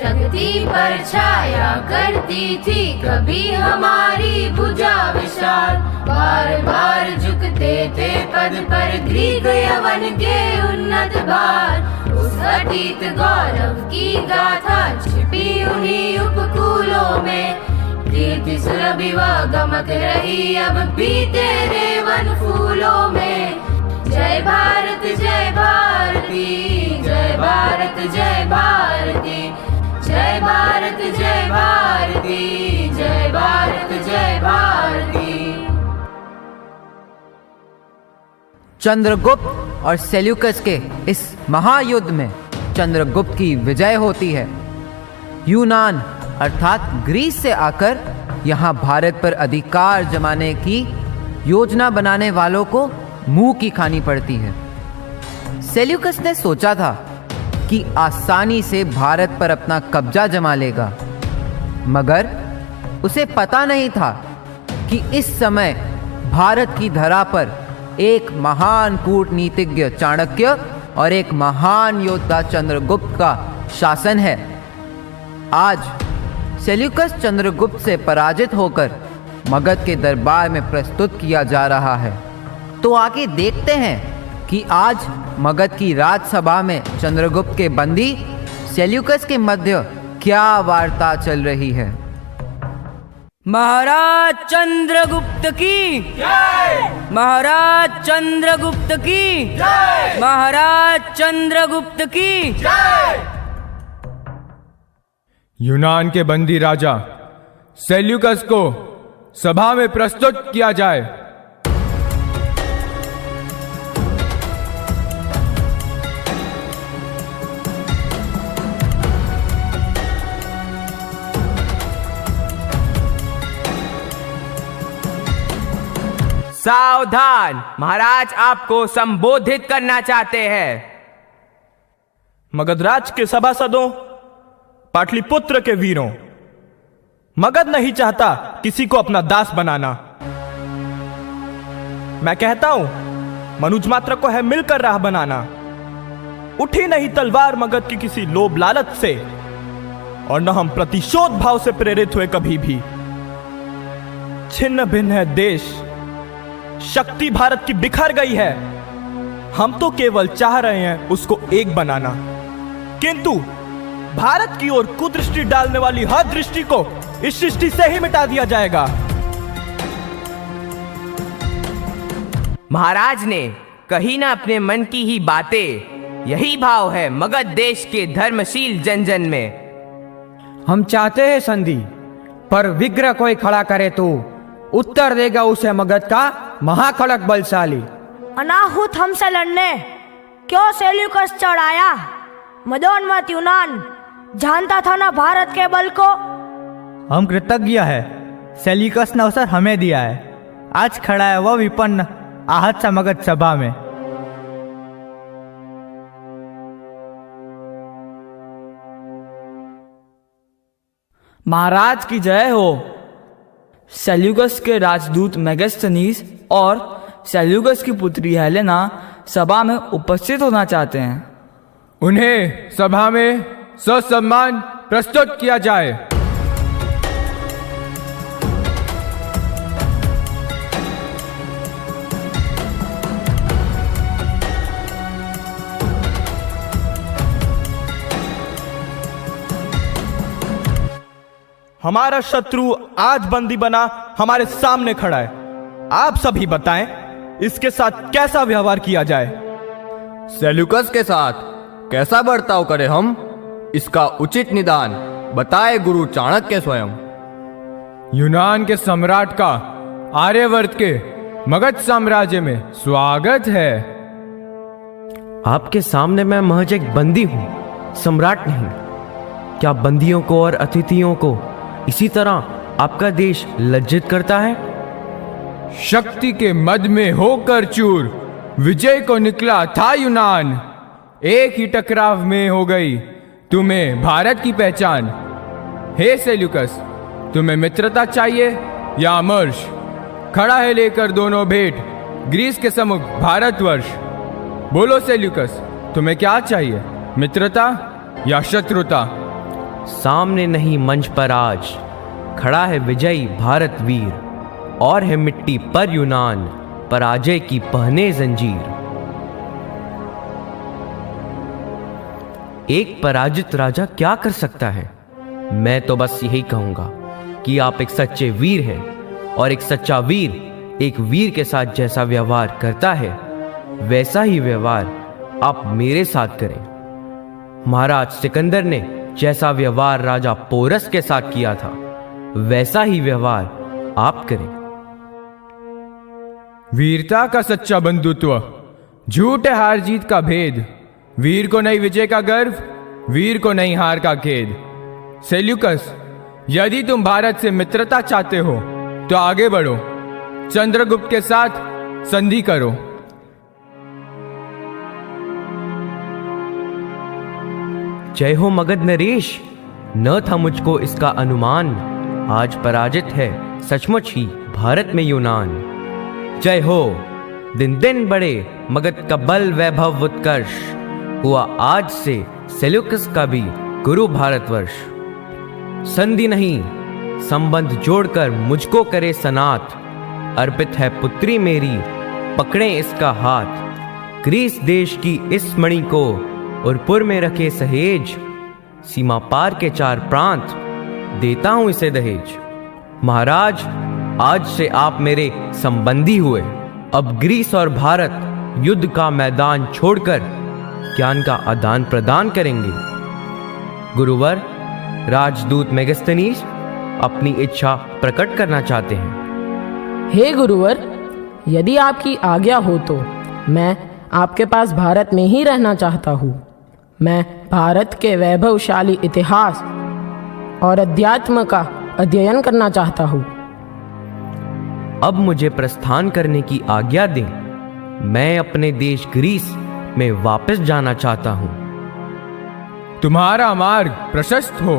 शक्ति पर छाया करती थी कभी हमारी भुजा विशाल। बार बार झुकते थे पद पर ग्रीक यवन के उन्नत भार। उस अतीत गौरव की गाथा छिपी उन्हीं उपकूलों में। कीर्ति सुरभिवा गमक रही अब भी तेरे वन फूलों में। जय भारत जय भारती, जय भारत जय भारती, जय भारत जय भारती, जय भारत जय भारती। चंद्रगुप्त और सेल्यूकस के इस महायुद्ध में चंद्रगुप्त की विजय होती है। यूनान अर्थात ग्रीस से आकर यहाँ भारत पर अधिकार जमाने की योजना बनाने वालों को मुंह की खानी पड़ती है। सेल्यूकस ने सोचा था कि आसानी से भारत पर अपना कब्जा जमा लेगा, मगर उसे पता नहीं था कि इस समय भारत की धरा पर एक महान कूटनीतिज्ञ चाणक्य और एक महान योद्धा चंद्रगुप्त का शासन है। आज सेल्यूकस चंद्रगुप्त से पराजित होकर मगध के दरबार में प्रस्तुत किया जा रहा है। तो आगे देखते हैं कि आज मगध की राजसभा में चंद्रगुप्त के बंदी सेल्यूकस के मध्य क्या वार्ता चल रही है। महाराज चंद्रगुप्त की जय! महाराज चंद्रगुप्त की जय! महाराज चंद्रगुप्त की जय! यूनान के बंदी राजा सेल्यूकस को सभा में प्रस्तुत किया जाए। सावधान, महाराज आपको संबोधित करना चाहते हैं। मगधराज के सभासदों, पाटलिपुत्र के वीरों, मगध नहीं चाहता किसी को अपना दास बनाना। मैं कहता हूं, मनुज मात्र को है मिलकर राह बनाना। उठी नहीं तलवार मगध की किसी लोभ लालच से, और न हम प्रतिशोध भाव से प्रेरित हुए कभी भी। छिन्न भिन्न है देश, शक्ति भारत की बिखर गई है। हम तो केवल चाह रहे हैं उसको एक बनाना, किंतु भारत की ओर कुदृष्टि डालने वाली हर दृष्टि को इस सृष्टि से ही मिटा दिया जाएगा। महाराज ने कही ना अपने मन की ही बातें। यही भाव है मगध देश के धर्मशील जन जन में। हम चाहते हैं संधि, पर विग्रह कोई खड़ा करे तो उत्तर देगा उसे मगध का महाखड़क बलशाली। अनाहुत हमसे लड़ने क्यों सेल्यूकस चढ़ाया? मदोन्मत्त यूनान जानता था ना भारत के बल को। हम कृतज्ञ है, सेल्यूकस ने अवसर हमें दिया है। आज खड़ा है वह विपन्न आहत सा मगध सभा में। महाराज की जय हो। सेल्यूकस के राजदूत मेगास्थनीज और सेल्यूकस की पुत्री हेलेना सभा में उपस्थित होना चाहते हैं। उन्हें सभा में ससम्मान प्रस्तुत किया जाए। हमारा शत्रु आज बंदी बना हमारे सामने खड़ा है। आप सभी बताएं, इसके साथ कैसा व्यवहार किया जाए? सेल्यूकस के साथ कैसा बर्ताव करें हम, इसका उचित निदान बताए गुरु चाणक्य स्वयं। यूनान के सम्राट का आर्यवर्त के मगध साम्राज्य में स्वागत है। आपके सामने मैं महज एक बंदी हूं, सम्राट नहीं। क्या बंदियों को और अतिथियों को इसी तरह आपका देश लज्जित करता है? शक्ति के मद में होकर चूर विजय को निकला था यूनान। एक ही टकराव में हो गई तुम्हें भारत की पहचान। हे सेल्यूकस, तुम्हें मित्रता चाहिए या अमर्ष? खड़ा है लेकर दोनों भेंट ग्रीस के सम्मुख भारतवर्ष। बोलो सेल्यूकस, तुम्हें क्या चाहिए, मित्रता या शत्रुता? सामने नहीं मंच पर आज खड़ा है विजयी भारत वीर, और है मिट्टी पर यूनान पराजय की पहने जंजीर। एक पराजित राजा क्या कर सकता है? मैं तो बस यही कहूंगा कि आप एक सच्चे वीर हैं, और एक सच्चा वीर एक वीर के साथ जैसा व्यवहार करता है वैसा ही व्यवहार आप मेरे साथ करें। महाराज सिकंदर ने जैसा व्यवहार राजा पोरस के साथ किया था वैसा ही व्यवहार आप करें। वीरता का सच्चा बंधुत्व, झूठ है हार जीत का भेद। वीर को नहीं विजय का गर्व, वीर को नहीं हार का खेद। सेल्यूकस, यदि तुम भारत से मित्रता चाहते हो तो आगे बढ़ो, चंद्रगुप्त के साथ संधि करो। जय हो मगध नरेश, न था मुझको इसका अनुमान, आज पराजित है सचमुच ही भारत में यूनान। जय हो, दिन दिन बढ़े मगध का बल वैभव उत्कर्ष, हुआ आज से सेल्यूकस का भी गुरु भारतवर्ष। संधि नहीं संबंध जोड़कर मुझको करे सनाथ, अर्पित है पुत्री मेरी पकड़े इसका हाथ। ग्रीस देश की इस मणि को उरपुर में रखे सहेज, सीमा पार के 4 प्रांत देता हूं इसे दहेज। महाराज, आज से आप मेरे संबंधी हुए, अब ग्रीस और भारत युद्ध का मैदान छोड़कर ज्ञान का आदान प्रदान करेंगे। गुरुवर, राजदूत मेगस्थनीज अपनी इच्छा प्रकट करना चाहते हैं। हे गुरुवर, यदि आपकी आज्ञा हो तो मैं आपके पास भारत में ही रहना चाहता हूँ। मैं भारत के वैभवशाली इतिहास और अध्यात्म का अध्ययन करना चाहता हूँ। अब मुझे प्रस्थान करने की आज्ञा दें, मैं अपने देश ग्रीस में वापस जाना चाहता हूँ। तुम्हारा मार्ग प्रशस्त हो,